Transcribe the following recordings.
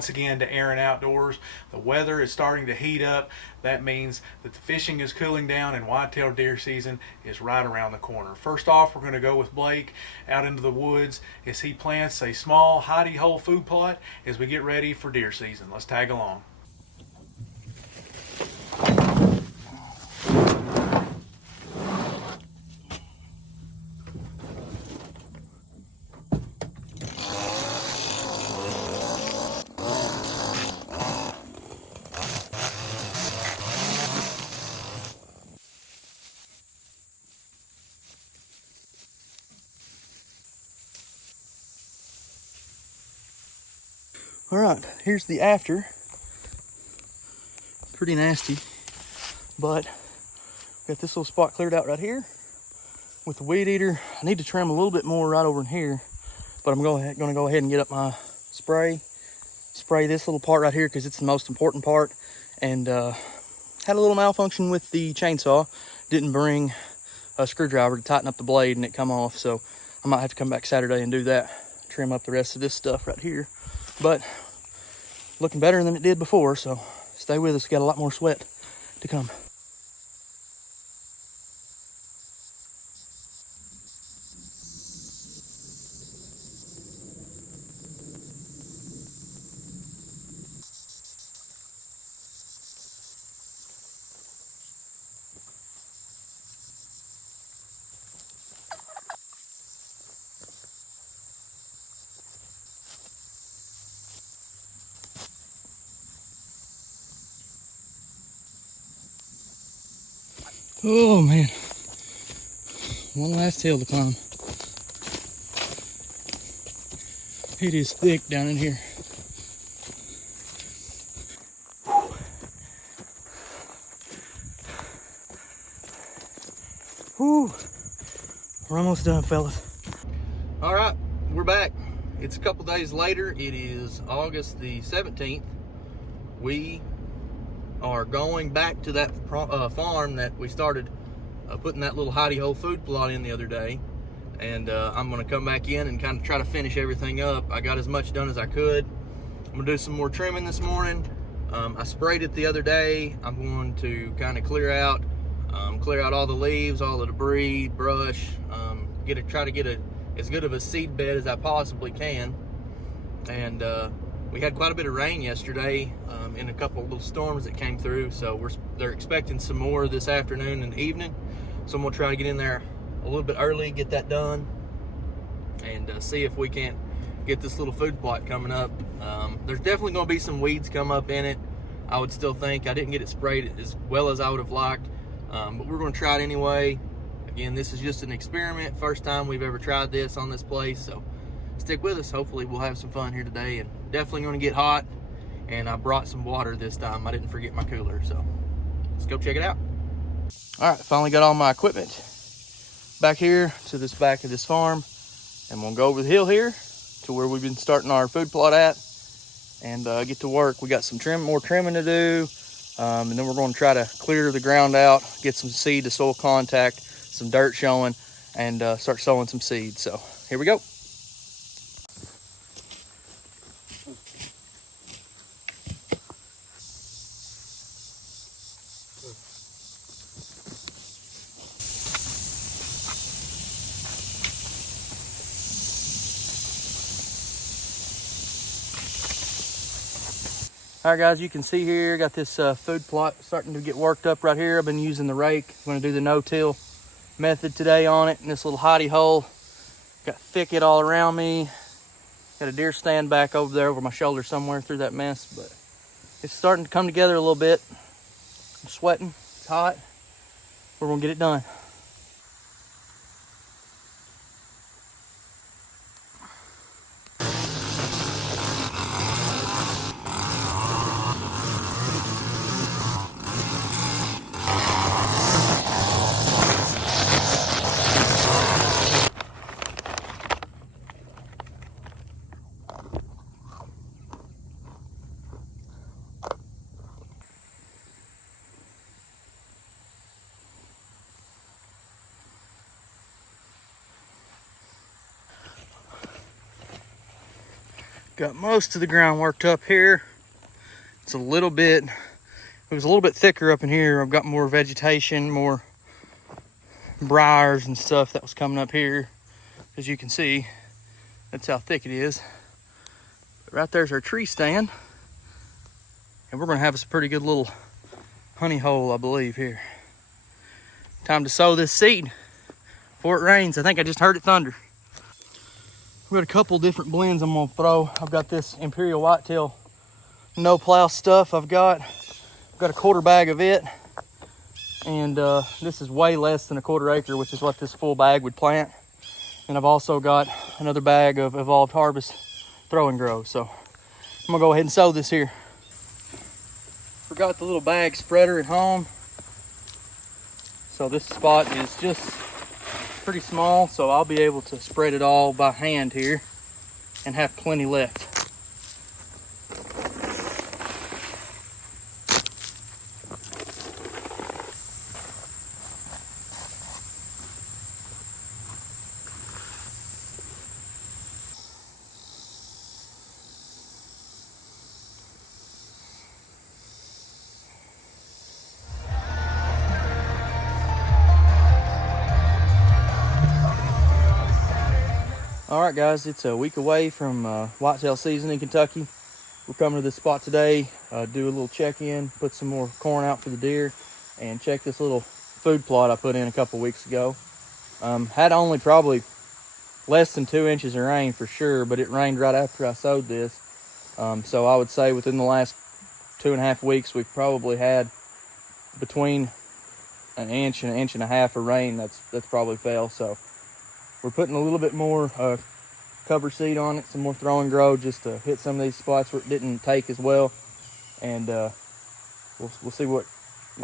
once again to Aaron Outdoors. The weather is starting to heat up. That means that the fishing is cooling down and whitetail deer season is right around the corner. First off, we're going to go with Blake out into the woods as he plants a small hidey hole food plot as we get ready for deer season. Let's tag along. All right, here's the after. Pretty nasty, but got this little spot cleared out right here with the weed eater. I need to trim a little bit more right over in here, but I'm gonna go ahead and get up my spray this little part right here because it's the most important part. And had a little malfunction with the chainsaw. Didn't bring a screwdriver to tighten up the blade and it come off, so I might have to come back Saturday and do that. Trim up the rest of this stuff right here. But looking better than it did before, so stay with us. Got a lot more sweat to come. Oh man, one last hill to climb. It is thick down in here. Whew. We're almost done, fellas. All right, we're back. It's a couple days later. It is August the 17th. We are going back to that farm that we started putting that little hidey hole food plot in the other day, and I'm going to come back in and kind of try to finish everything up. I got as much done as I could. I'm going to do some more trimming this morning. I sprayed it the other day. I'm going to kind of clear out all the leaves, all the debris, brush, try to get as good of a seed bed as I possibly can. And we had quite a bit of rain yesterday in a couple of little storms that came through, so they're expecting some more this afternoon and evening. So I'm gonna try to get in there a little bit early, get that done, and see if we can't get this little food plot coming up. There's definitely gonna be some weeds come up in it. I would still think I didn't get it sprayed as well as I would have liked, but we're gonna try it anyway. Again, this is just an experiment. First time we've ever tried this on this place, so stick with us. Hopefully we'll have some fun here today, and definitely going to get hot. And I brought some water this time. I didn't forget my cooler, so let's go check it out. All right, finally got all my equipment back here to this back of this farm, and we'll go over the hill here to where we've been starting our food plot at, and get to work. We got some more trimming to do, and then we're going to try to clear the ground out, get some seed to soil contact, some dirt showing, and start sowing some seeds. So here we go. All right, guys, you can see here, got this food plot starting to get worked up right here. I've been using the rake. I'm gonna do the no-till method today on it in this little hidey hole. Got thicket all around me. Got a deer stand back over there over my shoulder somewhere through that mess, but it's starting to come together a little bit. I'm sweating, it's hot. We're gonna get it done. Got most of the ground worked up here. It's a little bit, it was a little bit thicker up in here. I've got more vegetation, more briars and stuff that was coming up here. As you can see, that's how thick it is. But right there's our tree stand. And we're gonna have us a pretty good little honey hole, I believe, here. Time to sow this seed before it rains. I think I just heard it thunder. We've got a couple different blends I'm gonna throw. I've got this Imperial Whitetail no plow stuff. I've got a quarter bag of it. And this is way less than a quarter acre, which is what this full bag would plant. And I've also got another bag of Evolved Harvest Throw and Grow. So I'm gonna go ahead and sow this here. Forgot the little bag spreader at home. So this spot is just pretty small, so I'll be able to spread it all by hand here and have plenty left. All right, guys, it's a week away from whitetail season in Kentucky. We're coming to this spot today, do a little check-in, put some more corn out for the deer, and check this little food plot I put in a couple weeks ago. Had only probably less than 2 inches of rain for sure, but it rained right after I sowed this. So I would say within the last 2.5 weeks, we've probably had between an inch and a half of rain that's probably fell. So we're putting a little bit more cover seed on it, some more throw and grow, just to hit some of these spots where it didn't take as well. And we'll see what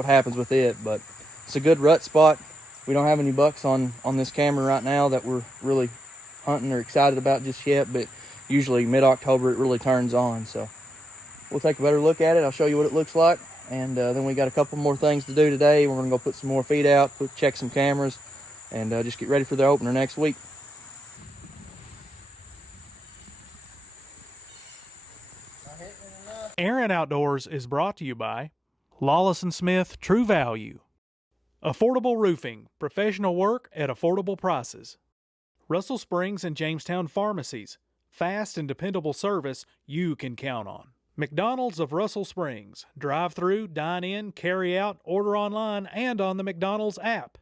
happens with it. But it's a good rut spot. We don't have any bucks on this camera right now that we're really hunting or excited about just yet, but usually mid-October it really turns on. So we'll take a better look at it. I'll show you what it looks like. And then we got a couple more things to do today. We're gonna go put some more feed out, check some cameras, and just get ready for the opener next week. Aaron Outdoors is brought to you by Lawless & Smith True Value, Affordable Roofing, professional work at affordable prices, Russell Springs and Jamestown Pharmacies, fast and dependable service you can count on. McDonald's of Russell Springs, drive-through, dine-in, carry-out, order online, and on the McDonald's app.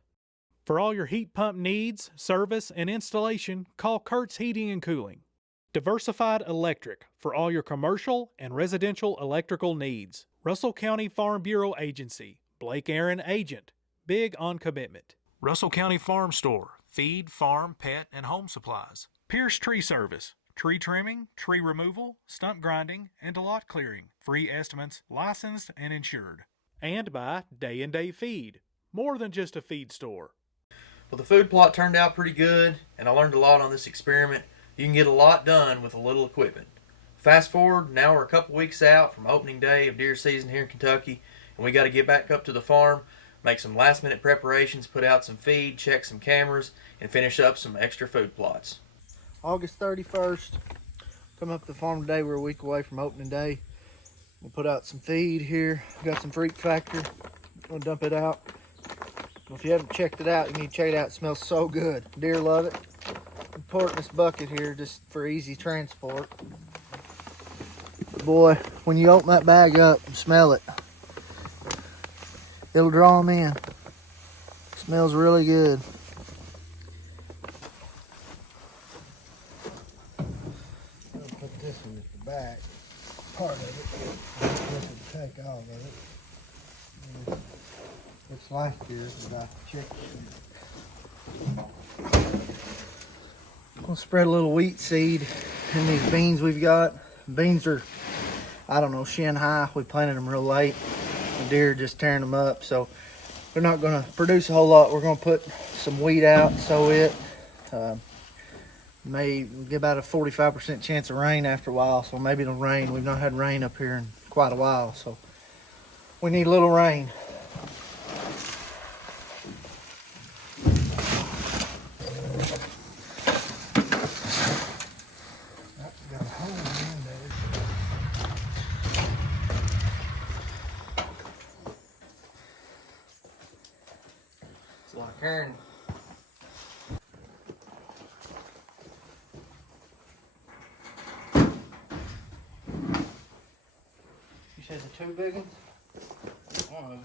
For all your heat pump needs, service, and installation, call Kurt's Heating and Cooling. Diversified Electric for all your commercial and residential electrical needs. Russell County Farm Bureau Agency, Blake Aaron Agent, big on commitment. Russell County Farm Store, feed, farm, pet, and home supplies. Pierce Tree Service, tree trimming, tree removal, stump grinding, and lot clearing. Free estimates, licensed and insured. And by Day and Day Feed, more than just a feed store. Well, the food plot turned out pretty good, and I learned a lot on this experiment. You can get a lot done with a little equipment. Fast forward, now we're a couple weeks out from opening day of deer season here in Kentucky, and we got to get back up to the farm, make some last minute preparations, put out some feed, check some cameras, and finish up some extra food plots. August 31st, come up to the farm today. We're a week away from opening day. We'll put out some feed here. We got some Freak Factor. We'll dump it out. Well, if you haven't checked it out, you need to check it out. It smells so good. Deer love it. I'm pouring this bucket here just for easy transport. Boy, when you open that bag up and smell it, it'll draw them in. It smells really good. I'll put this in the back part of it. This will take all of it. It's last year, but I checked it. We'll spread a little wheat seed in these beans we've got. Beans are, I don't know, shin high. We planted them real late. The deer are just tearing them up, so they're not going to produce a whole lot. We're going to put some wheat out, sow it. May get about a 45% chance of rain after a while, so maybe it'll rain. We've not had rain up here in quite a while, so we need a little rain. Got a hole in there. It's a lot of carrying. You said the two big ones? One of them.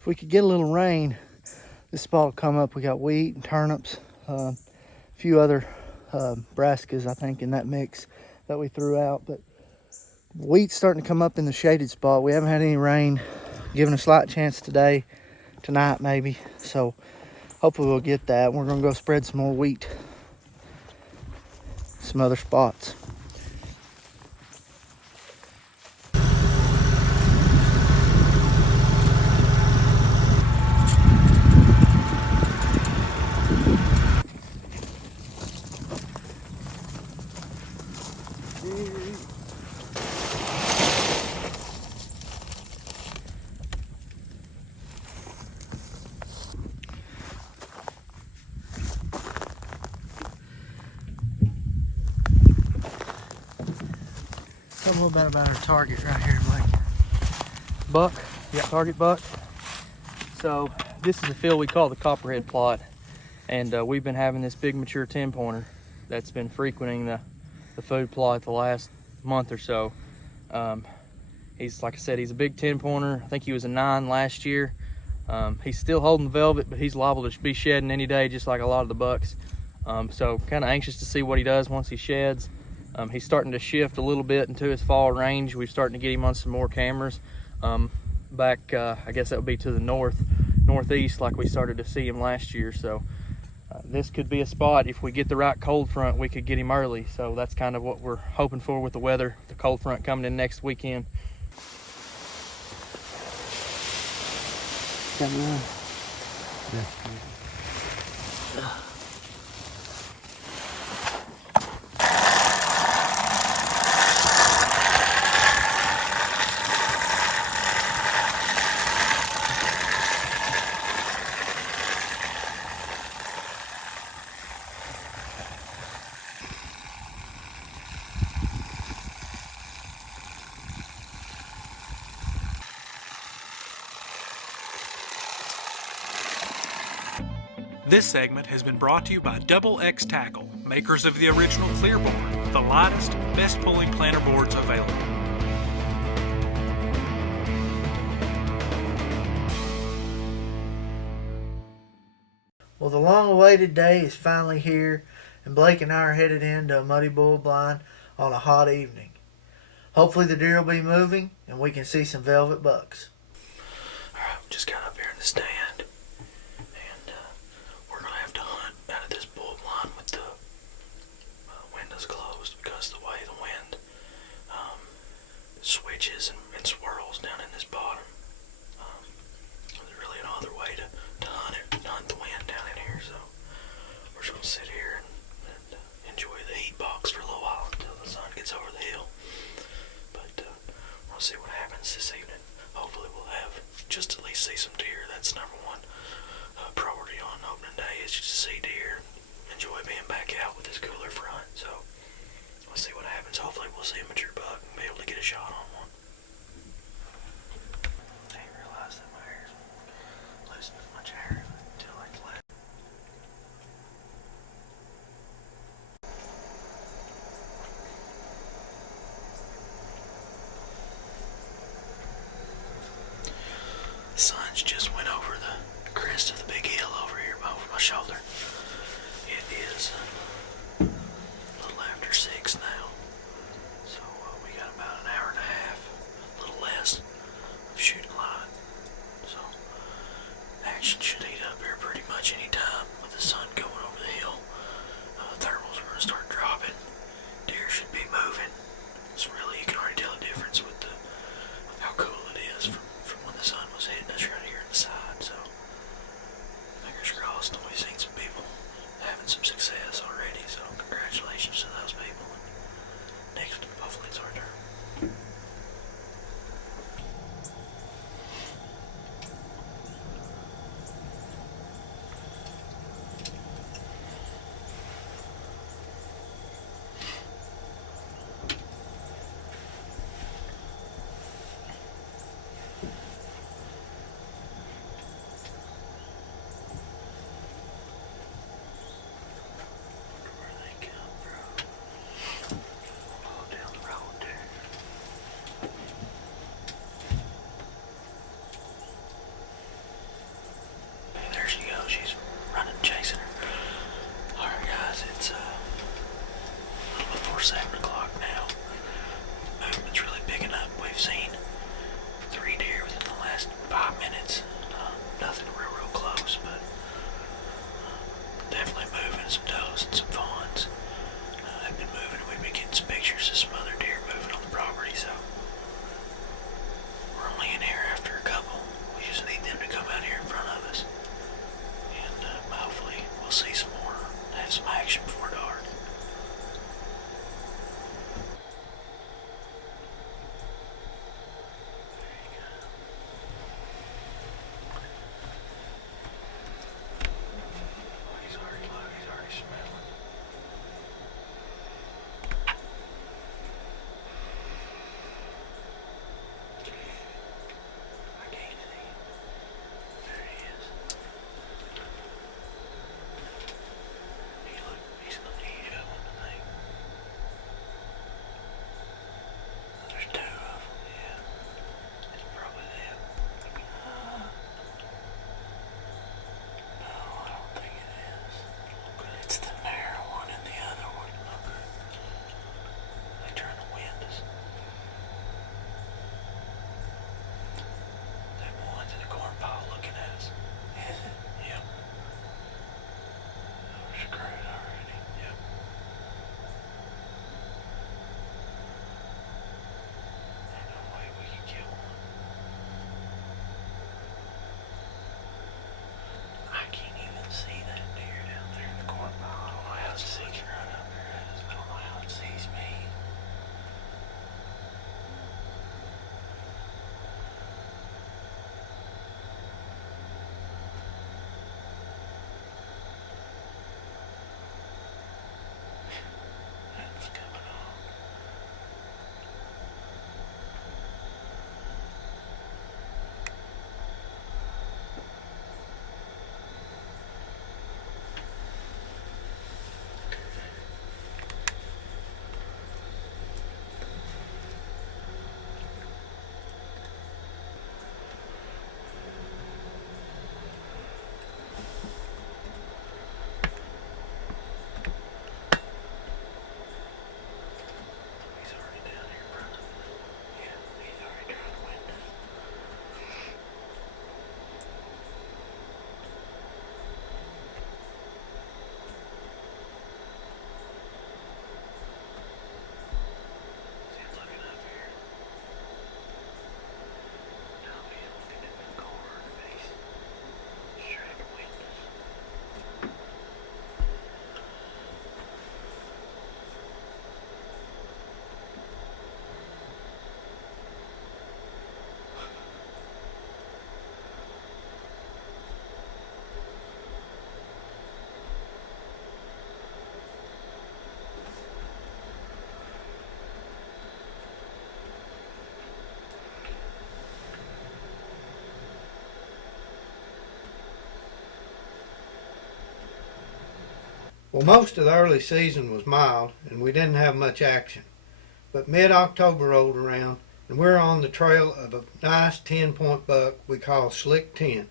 If we could get a little rain, this spot will come up. We got wheat and turnips, a few other brassicas, I think, in that mix that we threw out. But wheat's starting to come up in the shaded spot. We haven't had any rain, giving a slight chance today, tonight maybe. So hopefully we'll get that. We're gonna go spread some more wheat, some other spots. Tell a little bit about our target right here, Blake. Buck, yeah, target buck. So this is a field we call the Copperhead plot, and we've been having this big mature 10-pointer that's been frequenting the food plot the last month or so. He's, like I said, he's a big 10-pointer. I think he was a 9 last year. He's still holding velvet, but he's liable to be shedding any day, just like a lot of the bucks. So kind of anxious to see what he does once he sheds. He's starting to shift a little bit into his fall range. We're starting to get him on some more cameras. Back, I guess that would be to the northeast, like we started to see him last year. So this could be a spot. If we get the right cold front, we could get him early. So that's kind of what we're hoping for with the weather. The cold front coming in next weekend. Got me on. Yeah. This segment has been brought to you by Double X Tackle, makers of the original Clearboard, the lightest, best pulling planter boards available. Well, the long-awaited day is finally here, and Blake and I are headed into a muddy bull blind on a hot evening. Hopefully the deer will be moving, and we can see some velvet bucks. Alright, just got up here in the stand. We're going to have to hunt out of this bull blind with the windows closed, because the way the wind switches and swirls down in this bottom. There's really no other way to hunt the wind down in here, so we're just going to sit here and enjoy the heat box for a little while until the sun gets over the hill. But we'll see what happens this evening. Hopefully we'll have just at least see some deer. That's number one priority on opening day, is just to see deer, enjoy being back out with this cooler front. So we'll see what happens. Hopefully we'll see a mature buck and be able to get a shot on one. I didn't realize that my hair's losing as much hair until I let. The sun's just went over the crest of the big hill over here over my shoulder. It is a little after 6 now. So Well, most of the early season was mild and we didn't have much action. But mid-October rolled around and we're on the trail of a nice 10-point buck we call Slick 10.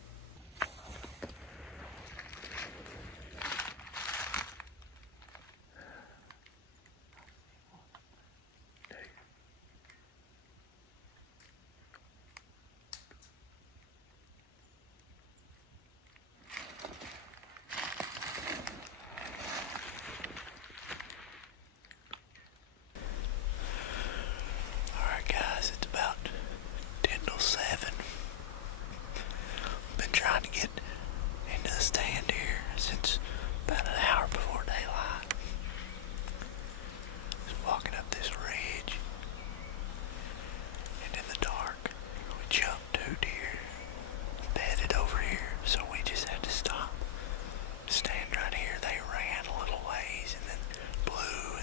Alright guys, it's about 10 till 7. Been trying to get into the stand here since about an hour before daylight. Just walking up this ridge, and in the dark we jumped 2 deer bedded over here, so we just had to stop, stand right here. They ran a little ways and then blew,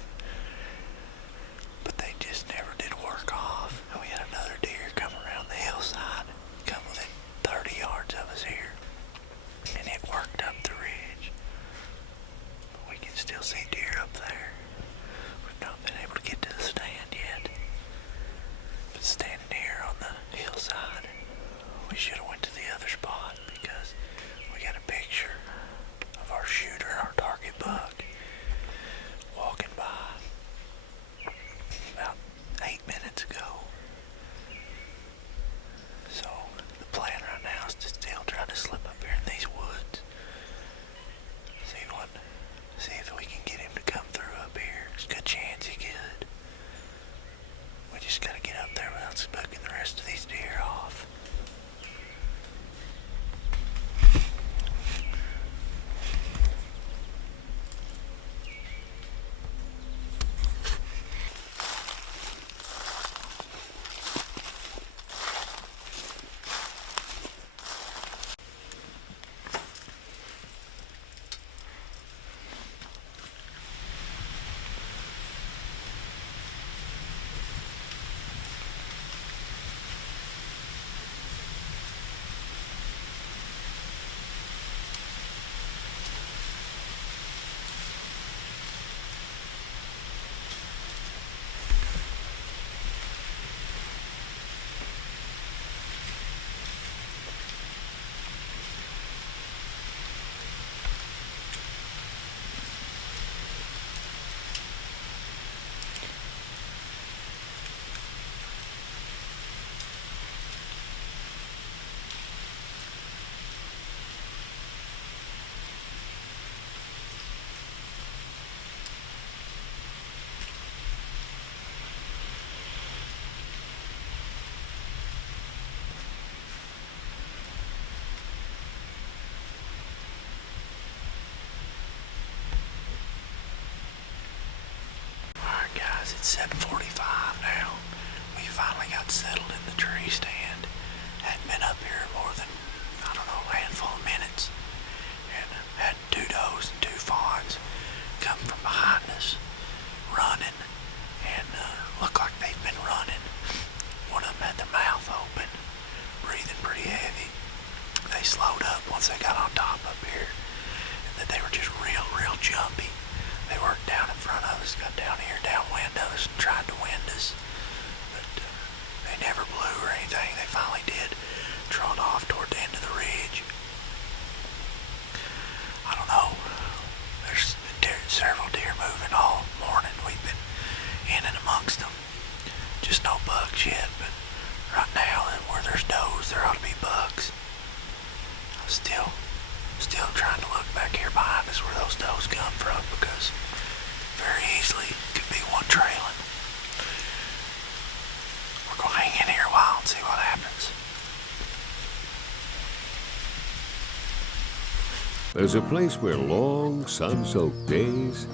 but they just never did work off. And we had another deer come around the hillside, come within 30 yards of us here, and it worked up the ridge. But we can still see deer up there. We've not been able to get to the stand yet. But standing here on the hillside, we should have went to the other spot because we got a picture of our shooter, our target buck, walking by about 8 minutes ago. So the plan right now is to still try to slip up here in these woods. See if we can get him to come through up here. There's a good chance he could. We just gotta get up there without spooking the rest of these deer off. It's 7:45 now. We finally got settled in the tree stand. Hadn't been up here more than, I don't know, a handful of minutes. And had 2 does and 2 fawns come from behind us, running, and looked like they'd been running. One of them had their mouth open, breathing pretty heavy. They slowed up once they got on top up here, and then they were just real jumpy. They worked down in front of us, got down here, downwind of us, and tried to wind us. But they never blew or anything. They finally did trot off toward the end of the ridge. I don't know. There's several deer moving all morning. We've been in and amongst them. Just no bucks yet, but right now, where there's does, there ought to be bucks. I'm still trying to look back here behind us where those does come from, because very easily could be one trailing. We're going to hang in here a while and see what happens. There's a place where long, sun-soaked days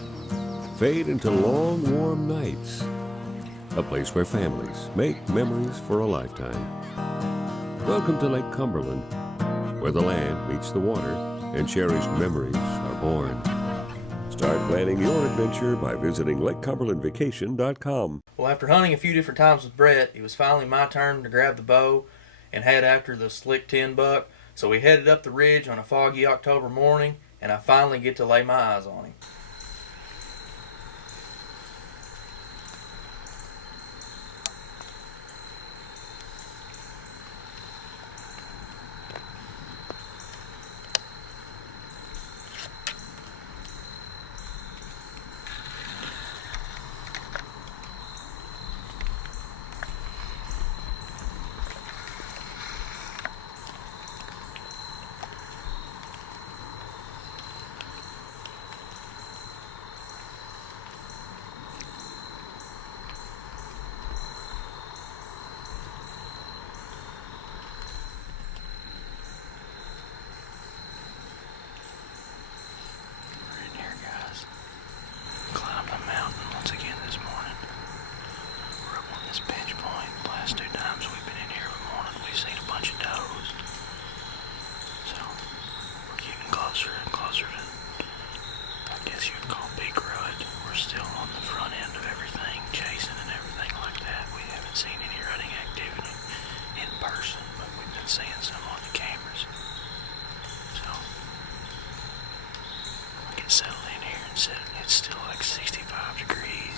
fade into long, warm nights. A place where families make memories for a lifetime. Welcome to Lake Cumberland, where the land meets the water and cherished memories are born. Start planning your adventure by visiting LakeCumberlandVacation.com. Well, after hunting a few different times with Brett, it was finally my turn to grab the bow and head after the Slick 10 buck. So we headed up the ridge on a foggy October morning, and I finally get to lay my eyes on him. last 2 times we've been in here in the morning, we've seen a bunch of does. So, we're getting closer and closer to, I guess you'd call peak rut. We're still on the front end of everything, chasing and everything like that. We haven't seen any rutting activity in person, but we've been seeing some on the cameras. So, we can settle in here and sit. It's still like 65 degrees.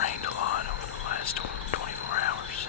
Rained a lot over the last 24 hours.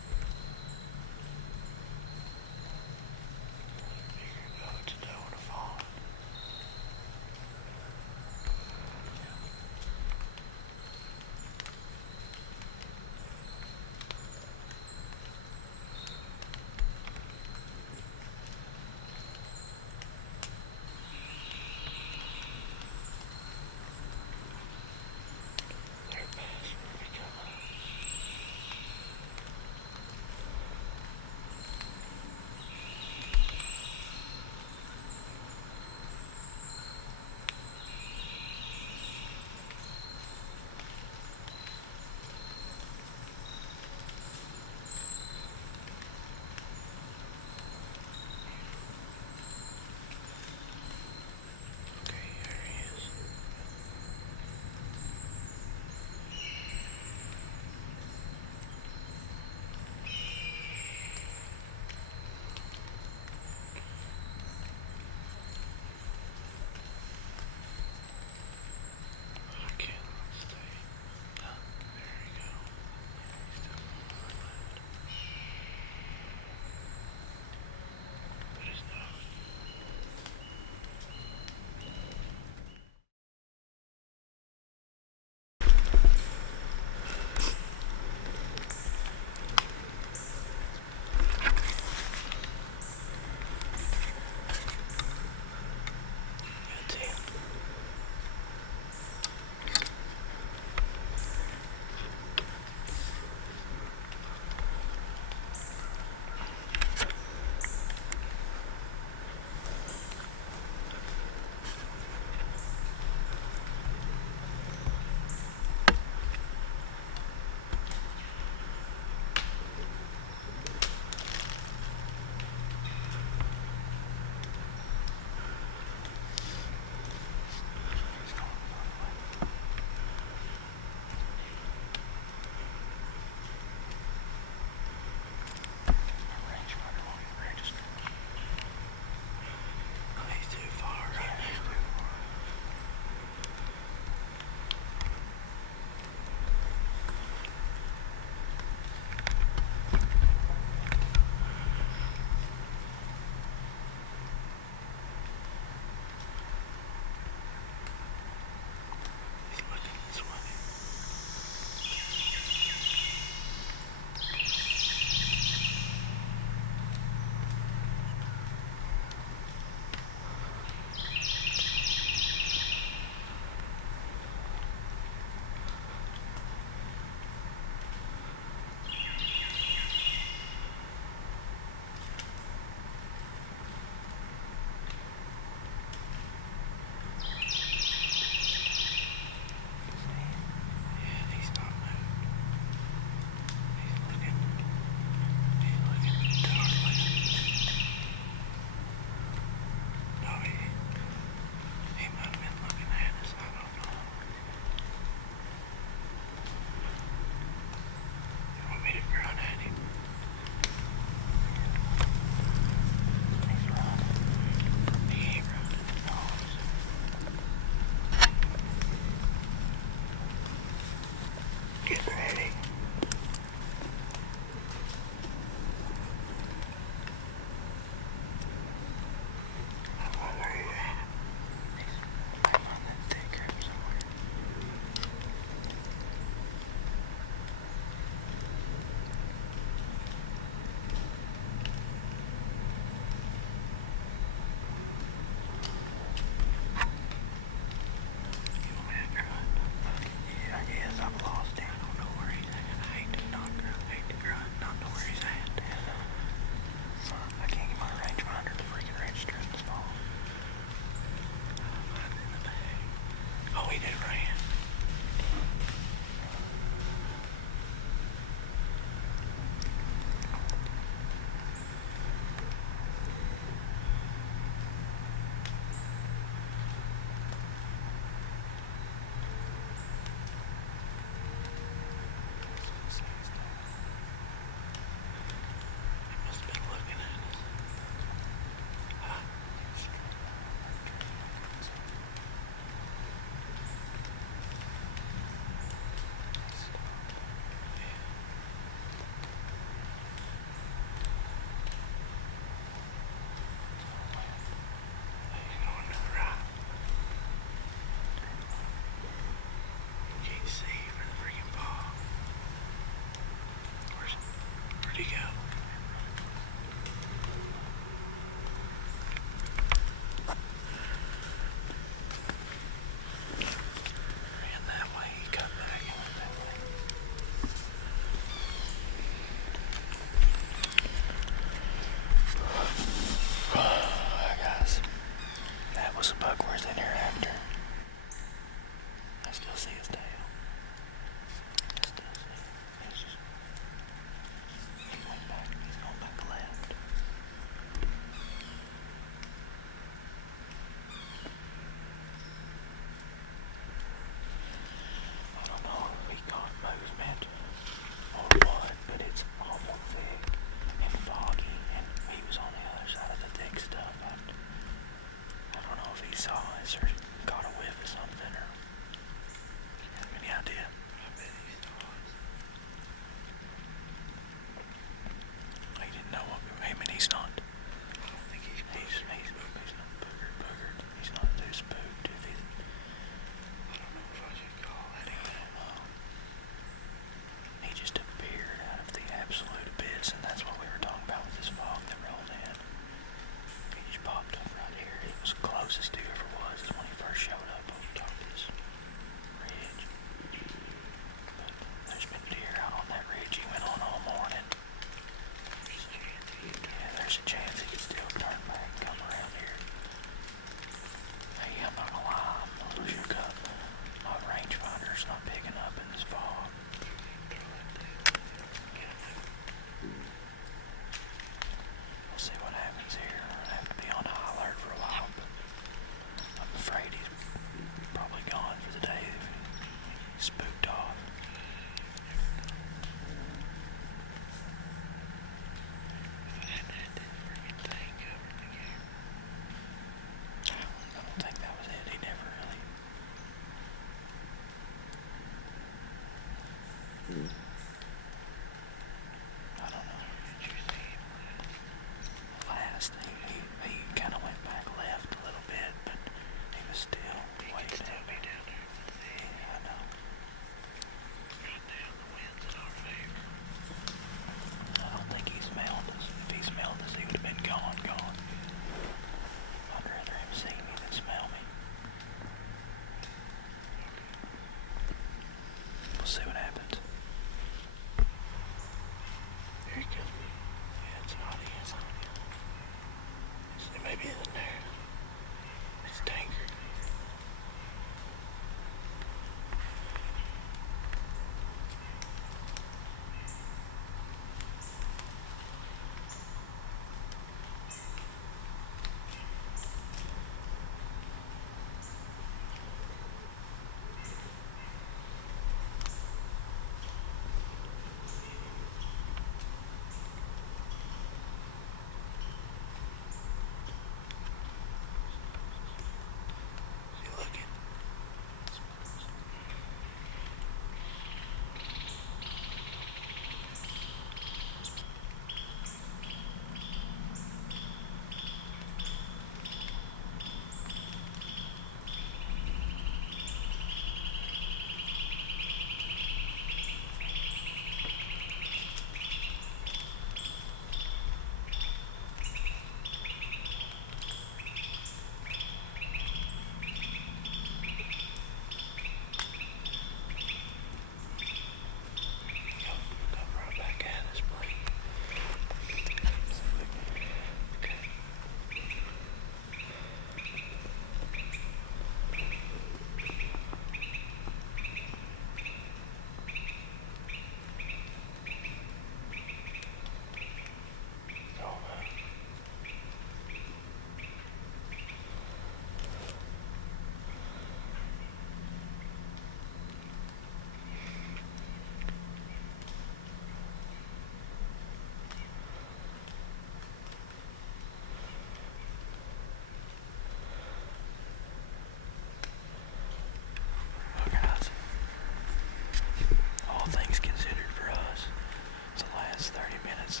last 30 minutes,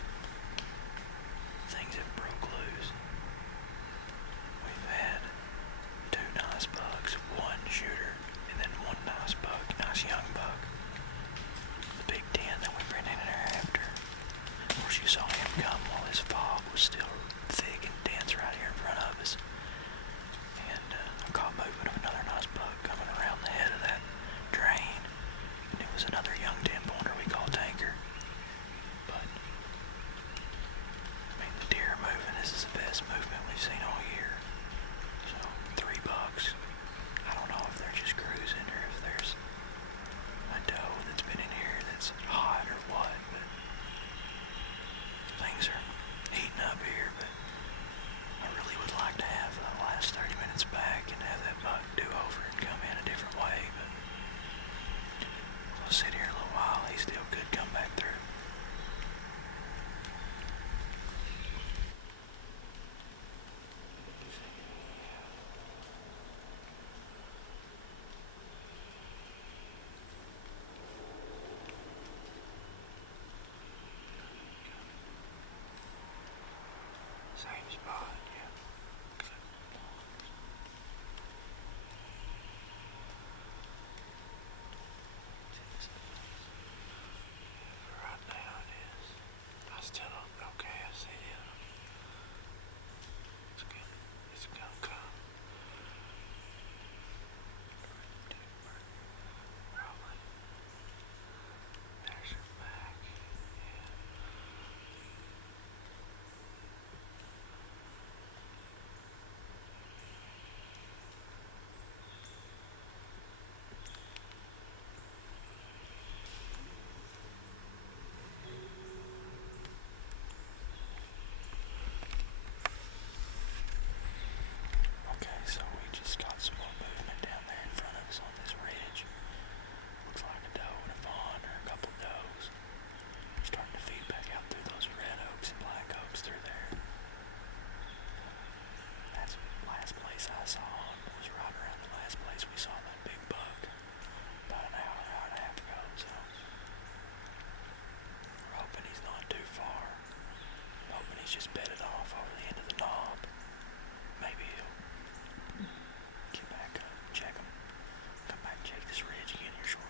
things have broke loose. We've had 2 nice bucks, 1 shooter, and then 1 nice buck, nice young buck. The big 10 that we ran in there after. Of course, you saw him come while this fog was still thick and dense right here in front of us. And I caught movement of another nice buck coming around the head of that drain. And it was another young 10-pointer we call Tanker. But, I mean, the deer are moving. This is the best movement we've seen all year. So, 3 bucks. I don't know if they're just cruising or if there's a doe that's been in here that's hot or what, but things are heating up here. But I really would like to have the last 30 minutes back and have that buck do over and come in a different way, but we'll sit here a little while. He still could come back through. Same spot, yeah. Right now it is. I still don't. Okay, I see it. It's good. It's gonna come. Probably. There's her back. Yeah. Okay, so we just got some more movement down there in front of us on this ridge. Looks like a doe and a fawn or a couple of does. Starting to feed back out through those red oaks and black oaks through there. That's the last place I saw him. Was right around the last place we saw that big buck about an hour and a half ago. So we're hoping he's not too far. Hoping he's just bedded off over the end of the knob. Maybe he'll get back up, check him, come back and check this ridge again here shortly.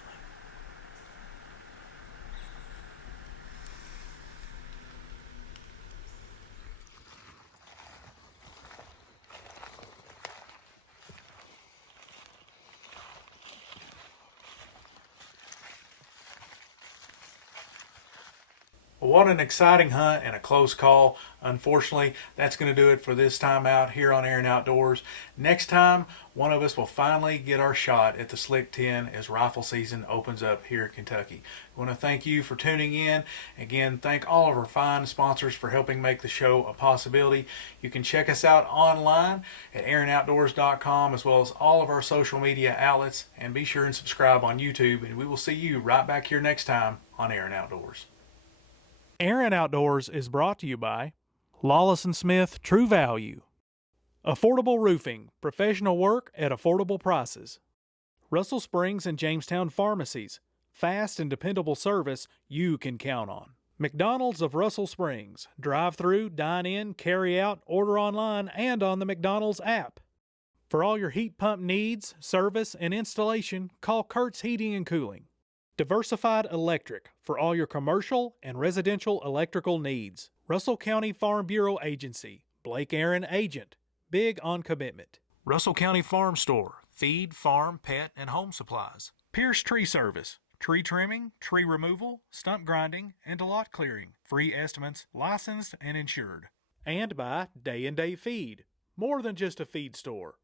Well, what an exciting hunt and a close call. Unfortunately, that's going to do it for this time out here on Aaron Outdoors. Next time, one of us will finally get our shot at the Slick 10 as rifle season opens up here in Kentucky. I want to thank you for tuning in. Again, thank all of our fine sponsors for helping make the show a possibility. You can check us out online at aaronoutdoors.com as well as all of our social media outlets. And be sure and subscribe on YouTube. And we will see you right back here next time on Aaron Outdoors. Aaron Outdoors is brought to you by Lawless & Smith True Value, Affordable Roofing, professional work at affordable prices, Russell Springs and Jamestown Pharmacies, fast and dependable service you can count on. McDonald's of Russell Springs, drive-through, dine-in, carry-out, order online, and on the McDonald's app. For all your heat pump needs, service, and installation, call Kurt's Heating and Cooling. Diversified Electric for all your commercial and residential electrical needs. Russell County Farm Bureau Agency. Blake Aaron Agent. Big on commitment. Russell County Farm Store. Feed, farm, pet, and home supplies. Pierce Tree Service. Tree trimming, tree removal, stump grinding, and lot clearing. Free estimates, licensed and insured. And by Day and Day Feed. More than just a feed store.